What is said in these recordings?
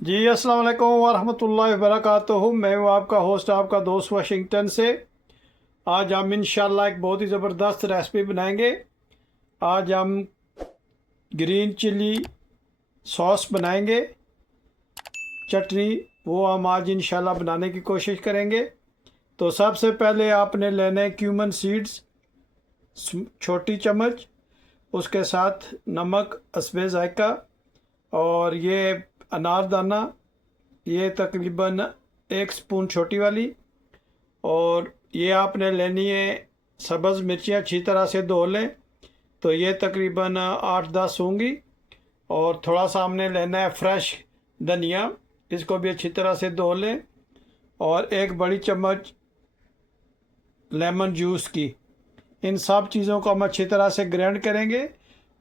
जी अस्सलाम वालेकुम वरहमतुल्लाहि वबरकातुहू। मैं हूँ आपका होस्ट, आपका दोस्त वाशिंगटन से। आज हम इंशाल्लाह एक बहुत ही ज़बरदस्त रेसिपी बनाएंगे। आज हम ग्रीन चिली सॉस बनाएंगे, चटनी। वो हम आज इंशाल्लाह बनाने की कोशिश करेंगे। तो सबसे पहले आपने लेने क्यूमन सीड्स छोटी चम्मच, उसके साथ नमक हस्बे जायका, और ये अनारदाना, ये तकरीबन 1 स्पून छोटी वाली। और ये आपने लेनी है सब्ज़ मिर्चियाँ, अच्छी तरह से धो लें। तो ये तकरीबन 8-10 होंगी। और थोड़ा सा हमने लेना है फ्रेश धनिया, इसको भी अच्छी तरह से धो लें। और 1 बड़ी चम्मच लेमन जूस की। इन सब चीज़ों को हम अच्छी तरह से ग्राइंड करेंगे।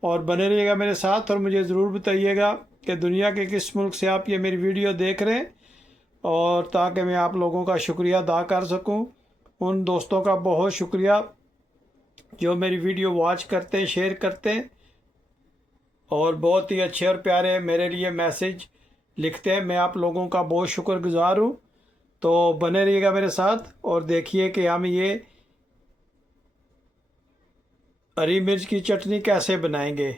और बने रहिएगा मेरे साथ, और मुझे ज़रूर बताइएगा कि दुनिया के किस मुल्क से आप ये मेरी वीडियो देख रहे हैं, और ताकि मैं आप लोगों का शुक्रिया अदा कर सकूं। उन दोस्तों का बहुत शुक्रिया जो मेरी वीडियो वॉच करते हैं, शेयर करते हैं, और बहुत ही अच्छे और प्यारे मेरे लिए मैसेज लिखते हैं। मैं आप लोगों का बहुत शुक्रगुजार हूँ। तो बने रहिएगा मेरे साथ और देखिए कि हम ये हरी मिर्च की चटनी कैसे बनाएंगे।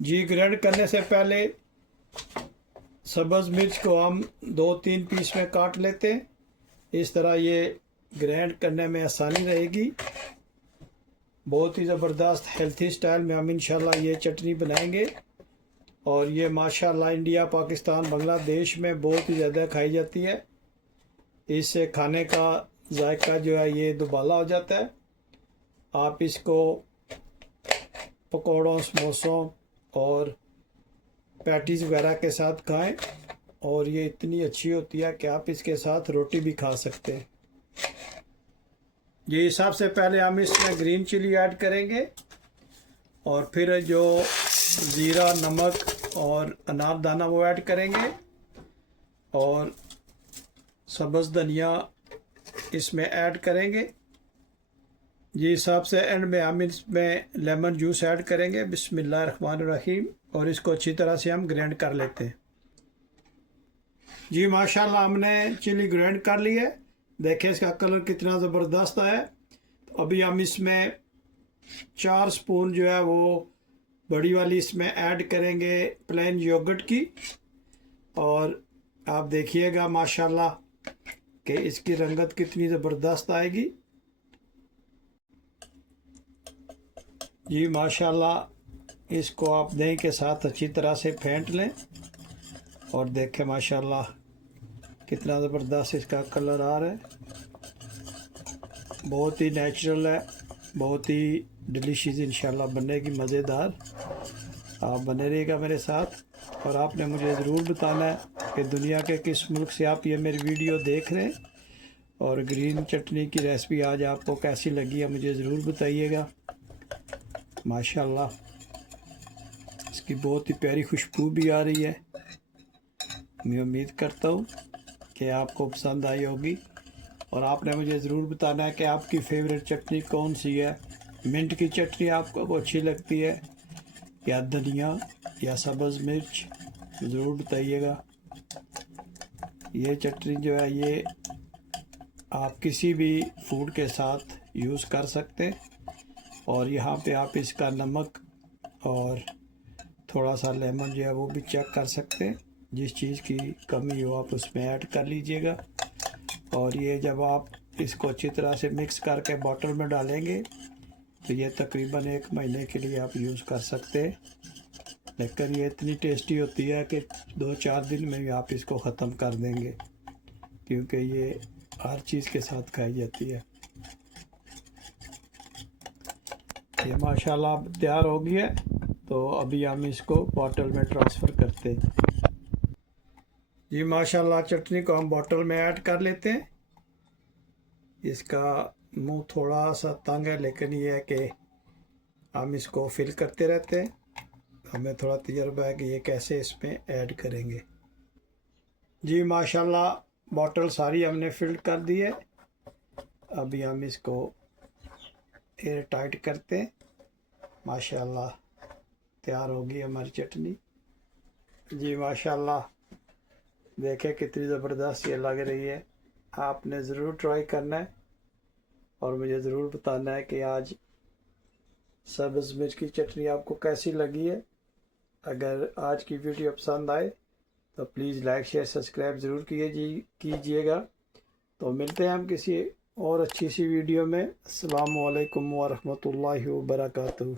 जी, ग्राइंड करने से पहले सब्ज़ मिर्च को हम 2-3 पीस में काट लेते हैं। इस तरह ये ग्राइंड करने में आसानी रहेगी। बहुत ही ज़बरदस्त हेल्थी स्टाइल में हम इंशाल्लाह ये चटनी बनाएंगे। और ये माशाल्लाह इंडिया, पाकिस्तान, बांग्लादेश में बहुत ही ज़्यादा खाई जाती है। इससे खाने का जायका जो है ये दुबाला हो जाता है। आप इसको पकौड़ों, समोसों और पैटीज़ वगैरह के साथ खाएं, और ये इतनी अच्छी होती है कि आप इसके साथ रोटी भी खा सकते हैं। ये सबसे पहले हम इसमें ग्रीन चिली ऐड करेंगे, और फिर जो ज़ीरा, नमक और अनारदाना वो ऐड करेंगे, और सब्ज़ धनिया इसमें ऐड करेंगे। ये सबसे एंड में हम इसमें लेमन जूस ऐड करेंगे। बिस्मिल्लाहिर्रहमानिर्रहीम। और इसको अच्छी तरह से हम ग्राइंड कर लेते हैं। जी माशाल्लाह, हमने चिली ग्राइंड कर ली है। देखिए इसका कलर कितना ज़बरदस्त आया है। तो अभी हम इसमें 4 स्पून जो है वो बड़ी वाली इसमें ऐड करेंगे प्लेन योगर्ट की। और आप देखिएगा माशाल्लाह कि इसकी रंगत कितनी ज़बरदस्त आएगी। जी माशाल्लाह, इसको आप दही के साथ अच्छी तरह से फेंट लें, और देखें माशाल्लाह कितना ज़बरदस्त इसका कलर आ रहा है। बहुत ही नेचुरल है, बहुत ही डिलीशियस इंशाल्लाह बनेगी, मज़ेदार। आप बने रहिएगा मेरे साथ, और आपने मुझे ज़रूर बताना है कि दुनिया के किस मुल्क से आप ये मेरी वीडियो देख रहे हैं, और ग्रीन चटनी की रेसिपी आज आपको कैसी लगी है मुझे ज़रूर बताइएगा। माशाल्लाह इसकी बहुत ही प्यारी खुशबू भी आ रही है। मैं उम्मीद करता हूँ कि आपको पसंद आई होगी, और आपने मुझे ज़रूर बताना है कि आपकी फेवरेट चटनी कौन सी है। मिंट की चटनी आपको अच्छी लगती है, या धनिया, या सब्ज़ मिर्च, ज़रूर बताइएगा। ये चटनी जो है ये आप किसी भी फूड के साथ यूज़ कर सकते हैं। और यहाँ पे आप इसका नमक और थोड़ा सा लेमन जो है वो भी चेक कर सकते हैं। जिस चीज़ की कमी हो आप उसमें ऐड कर लीजिएगा। और ये जब आप इसको अच्छी तरह से मिक्स करके बॉटल में डालेंगे तो ये तकरीबन 1 महीने के लिए आप यूज़ कर सकते हैं। लेकिन ये इतनी टेस्टी होती है कि 2-4 दिन में भी आप इसको ख़त्म कर देंगे, क्योंकि ये हर चीज़ के साथ खाई जाती है। ये माशाल्लाह अब तैयार हो गई है। तो अभी हम इसको बॉटल में ट्रांसफ़र करते हैं। जी माशाल्लाह, चटनी को हम बॉटल में ऐड कर लेते हैं। इसका मुंह थोड़ा सा तंग है, लेकिन ये है कि हम इसको फिल करते रहते हैं। हमें थोड़ा तजर्बा है कि ये कैसे इसमें ऐड करेंगे। जी माशाल्लाह, बॉटल सारी हमने फिल कर दी है। अभी हम इसको एयर टाइट करते हैं। माशाल्लाह तैयार होगी हमारी चटनी। जी माशाल्लाह, देखें कितनी ज़बरदस्त ये लग रही है। आपने ज़रूर ट्राई करना है और मुझे ज़रूर बताना है कि आज सब्ज़ मिर्च की चटनी आपको कैसी लगी है। अगर आज की वीडियो पसंद आए तो प्लीज़ लाइक शेयर सब्सक्राइब ज़रूर कीजिएगा। तो मिलते हैं हम किसी और अच्छी सी वीडियो में। अस्सलामु अलैकुम व रहमतुल्लाहि व बरकातुहू।